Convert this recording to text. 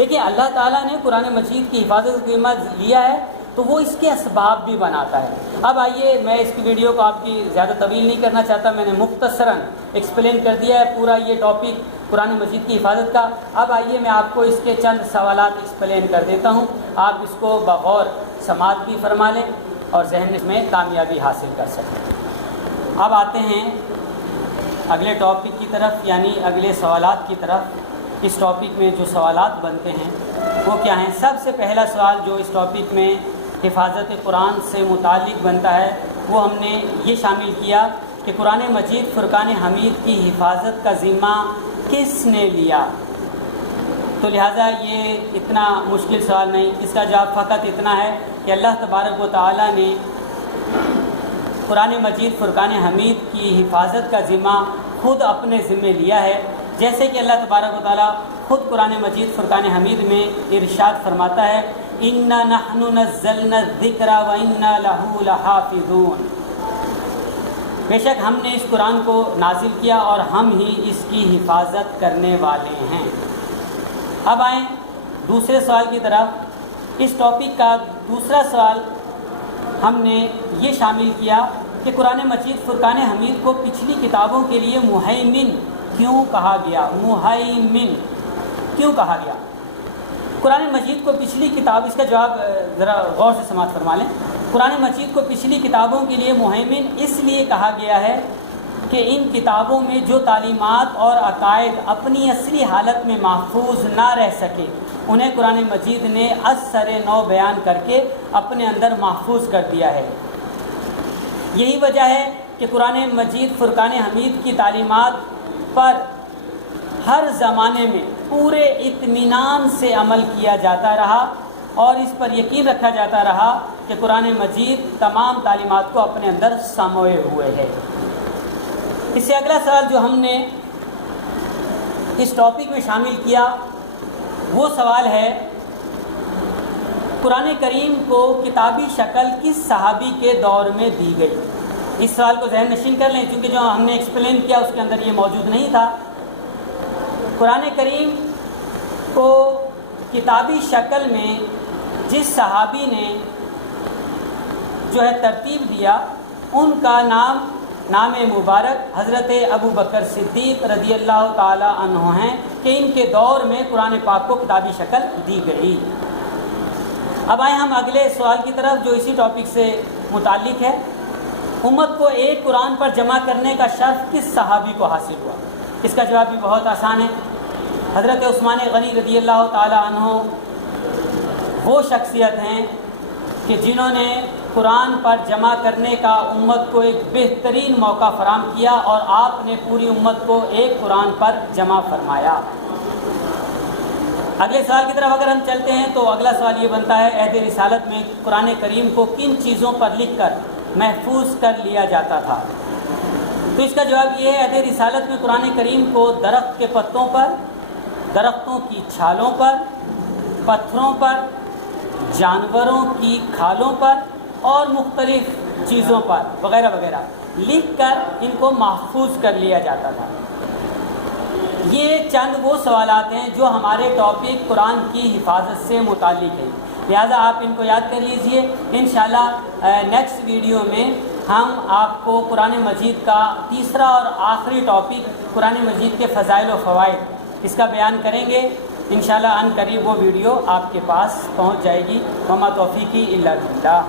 دیکھیے اللہ تعالیٰ نے قرآن مجید کی حفاظت کا ذمہ لیا ہے تو وہ اس کے اسباب بھی بناتا ہے۔ اب آئیے، میں اس کی ویڈیو کو آپ کی زیادہ طویل نہیں کرنا چاہتا، میں نے مختصراً ایکسپلین کر دیا ہے پورا یہ ٹاپک قرآن مجید کی حفاظت کا۔ اب آئیے میں آپ کو اس کے چند سوالات ایکسپلین کر دیتا ہوں، آپ اس کو بغور سماعت بھی فرما لیں اور ذہن میں کامیابی حاصل کر سکیں۔ اب آتے ہیں اگلے ٹاپک کی طرف، یعنی اگلے سوالات کی طرف۔ اس ٹاپک میں جو سوالات بنتے ہیں وہ کیا ہیں؟ سب سے پہلا سوال جو اس ٹاپک میں حفاظت قرآن سے متعلق بنتا ہے وہ ہم نے یہ شامل کیا کہ قرآن مجید فرقان حمید کی حفاظت کا ذمہ کس نے لیا؟ تو لہٰذا یہ اتنا مشکل سوال نہیں، اس کا جواب فقط اتنا ہے کہ اللہ تبارک و تعالیٰ نے قرآن مجید فرقان حمید کی حفاظت کا ذمہ خود اپنے ذمے لیا ہے، جیسے کہ اللہ تبارک و تعالیٰ خود قرآن مجید فرقان حمید میں ارشاد فرماتا ہے اِنَّا نَحْنُ نَزَّلْنَا الذِّكْرَ وَإِنَّا لَهُ لَحَافِظُونَ، بے شک ہم نے اس قرآن کو نازل کیا اور ہم ہی اس کی حفاظت کرنے والے ہیں۔ اب آئیں دوسرے سوال کی طرف۔ اس ٹاپک کا دوسرا سوال ہم نے یہ شامل کیا کہ قرآن مجید فرقان حمید کو پچھلی کتابوں کے لیے مہیمن کیوں کہا گیا؟ مہیمن کیوں کہا گیا؟ قرآن مجید کو پچھلی کتاب، اس کا جواب ذرا غور سے سماعت فرما لیں۔ قرآن مجید کو پچھلی کتابوں کے لیے مہیمن اس لیے کہا گیا ہے کہ ان کتابوں میں جو تعلیمات اور عقائد اپنی اصلی حالت میں محفوظ نہ رہ سکے انہیں قرآن مجید نے از سر نو بیان کر کے اپنے اندر محفوظ کر دیا ہے۔ یہی وجہ ہے کہ قرآن مجید فرقان حمید کی تعلیمات پر ہر زمانے میں پورے اطمینان سے عمل کیا جاتا رہا اور اس پر یقین رکھا جاتا رہا کہ قرآن مجید تمام تعلیمات کو اپنے اندر سموئے ہوئے ہے۔ اس سے اگلا سوال جو ہم نے اس ٹاپک میں شامل کیا وہ سوال ہے قرآن کریم کو کتابی شکل کس صحابی کے دور میں دی گئی؟ اس سوال کو ذہن نشین کر لیں، چونکہ جو ہم نے ایکسپلین کیا اس کے اندر یہ موجود نہیں تھا۔ قرآن کریم کو کتابی شکل میں جس صحابی نے جو ہے ترتیب دیا ان کا نام مبارک حضرت ابو بکر صدیق رضی اللہ تعالی عنہ ہیں کہ ان کے دور میں قرآن پاک کو کتابی شکل دی گئی۔ اب آئیں ہم اگلے سوال کی طرف جو اسی ٹاپک سے متعلق ہے۔ امت کو ایک قرآن پر جمع کرنے کا شرف کس صحابی کو حاصل ہوا؟ اس کا جواب بھی بہت آسان ہے، حضرت عثمان غنی رضی اللہ تعالی عنہ وہ شخصیت ہیں کہ جنہوں نے قرآن پر جمع کرنے کا امت کو ایک بہترین موقع فراہم کیا اور آپ نے پوری امت کو ایک قرآن پر جمع فرمایا۔ اگلے سوال کی طرف اگر ہم چلتے ہیں تو اگلا سوال یہ بنتا ہے عہد رسالت میں قرآن کریم کو کن چیزوں پر لکھ کر محفوظ کر لیا جاتا تھا؟ تو اس کا جواب یہ ہے عہد رسالت میں قرآن کریم کو درخت کے پتوں پر، درختوں کی چھالوں پر، پتھروں پر، جانوروں کی کھالوں پر اور مختلف چیزوں پر وغیرہ وغیرہ لکھ کر ان کو محفوظ کر لیا جاتا تھا۔ یہ چند وہ سوالات ہیں جو ہمارے ٹاپک قرآن کی حفاظت سے متعلق ہیں، لہذا آپ ان کو یاد کر لیجئے۔ انشاءاللہ نیکسٹ ویڈیو میں ہم آپ کو قرآن مجید کا تیسرا اور آخری ٹاپک قرآن مجید کے فضائل و فوائد اس کا بیان کریں گے۔ انشاءاللہ ان قریب وہ ویڈیو آپ کے پاس پہنچ جائے گی۔ وما توفیقی الا باللہ۔